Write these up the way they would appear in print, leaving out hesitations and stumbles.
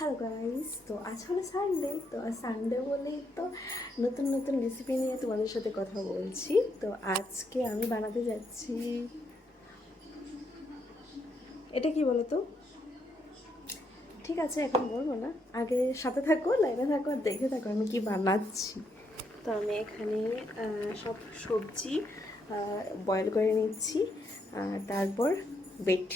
Hello guys, তো আজ হলো সানডে। তো আজ সানডে বলেই তো নতুন নতুন রেসিপি নিয়ে তোমাদের সাথে কথা বলছি। তো আজকে আমি বানাতে যাচ্ছি, এটা কি বলো তো? ঠিক আছে, এখন বলবো না, আগে সাথে থাকো, লাইনে থাকো আর দেখে থাকো আমি কি বানাচ্ছি। তো আমি এখানে সব সবজি বয়েল করে নিচ্ছি, তারপর ওয়েট।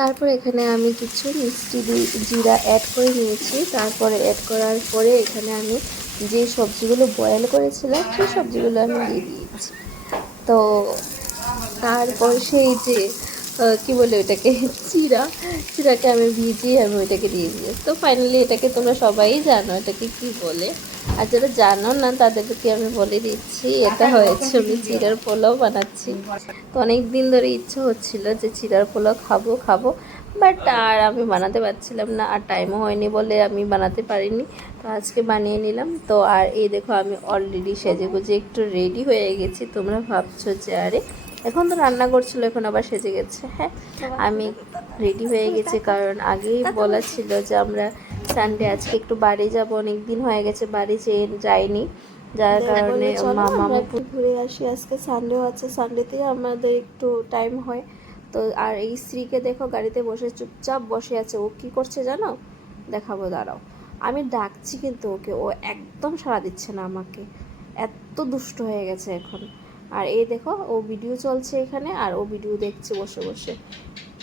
তারপর এখানে আমি কিছু মিষ্টি জিরা অ্যাড করে নিয়েছি। তারপরে অ্যাড করার পরে এখানে আমি যে সবজিগুলো বয়েল করেছিলাম সেই সবজিগুলো আমি দিয়ে দিয়েছি। তো তারপর সেই যে কি বলে ওটাকে, চিরাকে আমি ভিজিয়ে আমি ওইটাকে দিয়ে দিই। তো ফাইনালি এটাকে তোমরা সবাই জানো এটাকে কি বলে, আর যারা জানো না তাদেরকে আমি বলে দিচ্ছি, এটা হয়েছে আমি চিড়ার পোলাও বানাচ্ছি। তো অনেক দিন ধরে ইচ্ছে হচ্ছিল যে চিড়ার পোলাও খাবো, বাট আর আমি বানাতে পারছিলাম না, আর টাইমও হয়নি বলে আমি বানাতে পারিনি। তো আজকে বানিয়ে নিলাম। তো আর এই দেখো আমি অলরেডি সেজে গুজে একটু রেডি হয়ে গেছি। তোমরা ভাবছো যে আরে এখন তো রান্না করছিল এখন আবার সেজে গেছে। হ্যাঁ, আমি রেডি হয়ে গেছি, কারণ আগেই বলা ছিল যে আমরা সানডে আজকে একটু বাড়ি যাব, অনেক দিন হয়ে গেছে বাড়ি যাইনি, যার কারণে মামা একটু ঘুরে আসি। আজকে সানডেও আছে, সানডেতেই আমাদের একটু টাইম হয়। তো আর এই স্ত্রীকে দেখো গাড়িতে বসে চুপচাপ বসে আছে। ও কি করছে জানো? দেখাবো, দাঁড়াও। আমি ডাকছি কিন্তু ওকে, ও একদম সাড়া দিচ্ছে না আমাকে, এত দুষ্ট হয়ে গেছে এখন। আর এই দেখো ও ভিডিও চলছে এখানে, আর ও ভিডিও দেখছে বসে বসে।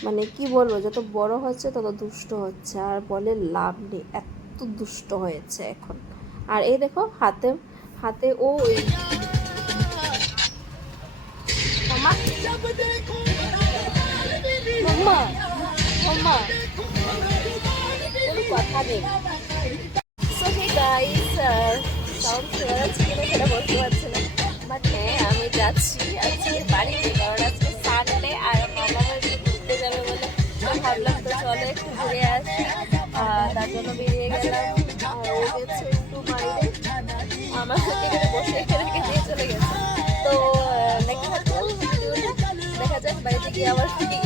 মানে কি বলবো, যত বড় হচ্ছে তত দুষ্ট হচ্ছে, আর বলে লাভ নেই, এত দুষ্ট হয়েছে এখন। আর এই দেখো হাতে হাতে ও ওই মামা মাম্মা মাম্মা কোনো কথা নেই। সো হে গাইস, সাউন্ড শোনা যাচ্ছে কিনা সেটা বলতে পারছি না, বাট হ্যাঁ আমি যাচ্ছি আজকে বাড়িতে, কারণ আজকে সানডে আর মামা একটু ঘুরতে যাবে বলে। তো ভাবলাম তো চলো একটু ঘুরে আসি, তার জন্য বেরিয়ে গেলাম। আর ও গেছে একটু বাইরে, আমার সাথে এখানে বসে রেখে দিয়ে চলে গেছে। তো দেখা যাক বাড়িতে গিয়ে আবার ফিরি।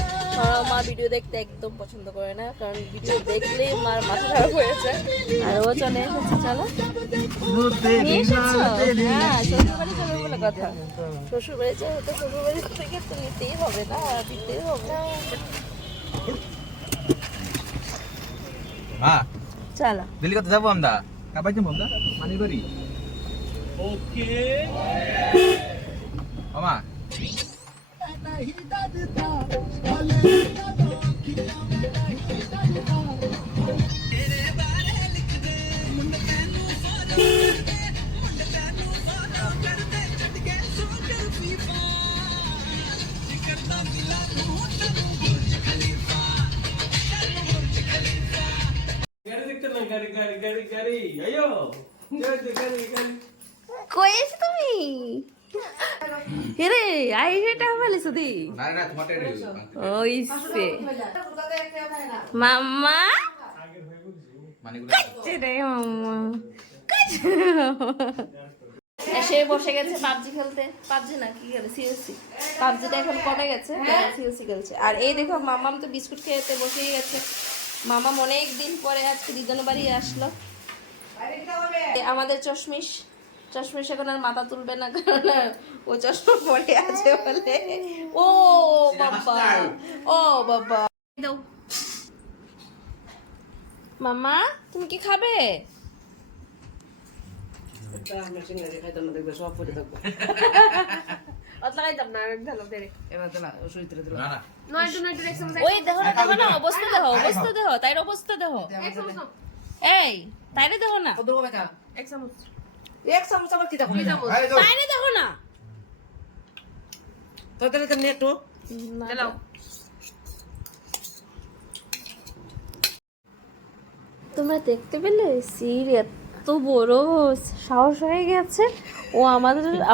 মা ভিডিও দেখতে একদম পছন্দ করে না, কারণ ভিডিও দেখলেই মার মাথা খারাপ হয়ে যায়। আর ও চলে এসেছে, চলো নিয়ে এসেছো। হ্যাঁ, শ্বশুরবাড়ি যাবে বলে কথা, শ্বশুরবাড়ি যাবে তো শ্বশুরবাড়ি থেকে তো নিতেই হবে না, দিতেই হবে। চলো দিল্লি কত যাবো আমরা, কাবাই যাবো আমরা মানি করি। ওকে মামা কই এসে তুমি? হেরে আইডিয়াটা ফেলেছো দি না না তোমারটা রেডি ওইসে মাম্মা মানিগুলো কাচ্ছে রে মাম্মা কাচ্ছে। সে বসে গেছে পাবজি খেলতে, পাবজি না কি খেলে, সিএসসি। পাবজিটা এখন কমে গেছে, সিএসসি খেলছে। আর এই দেখো মামাম তো বিস্কুট খেতে বসেই গেছে। মামাম অনেক দিন পরে আজকে দিদানো বাড়ি আসলো। আমাদের চশমিশ এখন আর মাথা তুলবে না, কারণ ও চশমা পরে আছে বলে। ও বাবা, ও বাবা, দাও মামা, তুমি কি খাবে? ওই দেখো না অবস্থা দেখো, তাই অবস্থা দেখো। এই তাইরে দেখো না, তাইরে দেখো না। তোমরা দেখতে পেলে সির এত বড় সাহস হয়ে গেছে। ও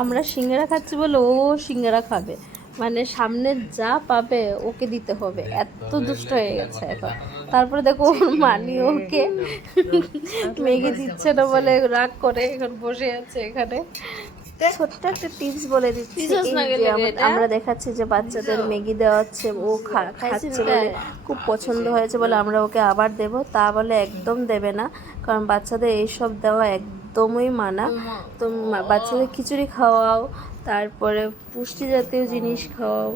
আমরা সিঙ্গারা খাচ্ছি বলে ও সিঙ্গারা খাবে, মানে সামনে যা পাবে ওকে দিতে হবে, এত দুষ্ট হয়ে গেছে এখন। তারপরে দেখো ওর মানি ওকে ম্যাগি দিচ্ছে না বলে রাগ করে এখন বসে আছে এখানে। ছোট্ট একটা টিপস বলে দিচ্ছি, Pizzas এই না যে গেলে আমরা- এটা? আমরা দেখাচ্ছি যে বাচ্চাদের ম্যাগি দেওয়া হচ্ছে, ও খাচ্ছে বলে খুব পছন্দ হয়েছে বলে আমরা ওকে আবার দেব, তা বলে একদম দেবে না, কারণ বাচ্চাদের এইসব দেওয়া একদমই মানা। তো বাচ্চাদের খিচুড়ি খাওয়াও, তারপরে পুষ্টি জাতীয় জিনিস খাওয়াও,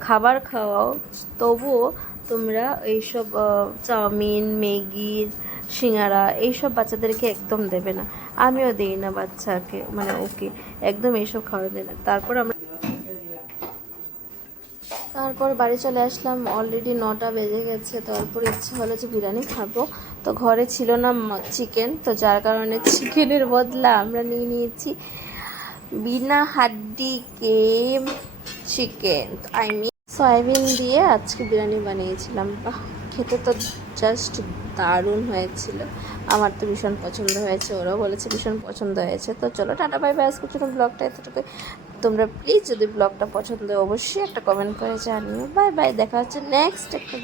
খাবার খাওয়াও, তবুও তোমরা এইসব চাউমিন, ম্যাগি, সিঙ্গারা এইসব বাচ্চাদেরকে একদম দেবে না। আমিও দিই না বাচ্চাকে, মানে ওকে একদম এইসব খাওয়া দিই না। তারপর বাড়ি চলে আসলাম, অলরেডি 9টা বেজে গেছে। তারপর ইচ্ছে হলো যে বিরিয়ানি খাবো, তো ঘরে ছিল না চিকেন, তো যার কারণে চিকেনের বদলা আমরা নিয়ে নিয়েছি বিনা হাড্ডি কে চিকেন, আই মিন সয়াবিন দিয়ে আজকে বিরিয়ানি বানিয়েছিলাম। বাহ, খেতে তো জাস্ট দারুণ হয়েছিল। আমার তো ভীষণ পছন্দ হয়েছে, ওরাও বলেছে ভীষণ পছন্দ হয়েছে। তো চলো টাটা বাই বাই, আজকের জন্য ব্লগটা এতটুকু। তোমরা প্লিজ যদি ব্লগটা পছন্দ হয় অবশ্যই একটা কমেন্ট করে জানিও। বাই বাই, দেখা হচ্ছে নেক্সট একটা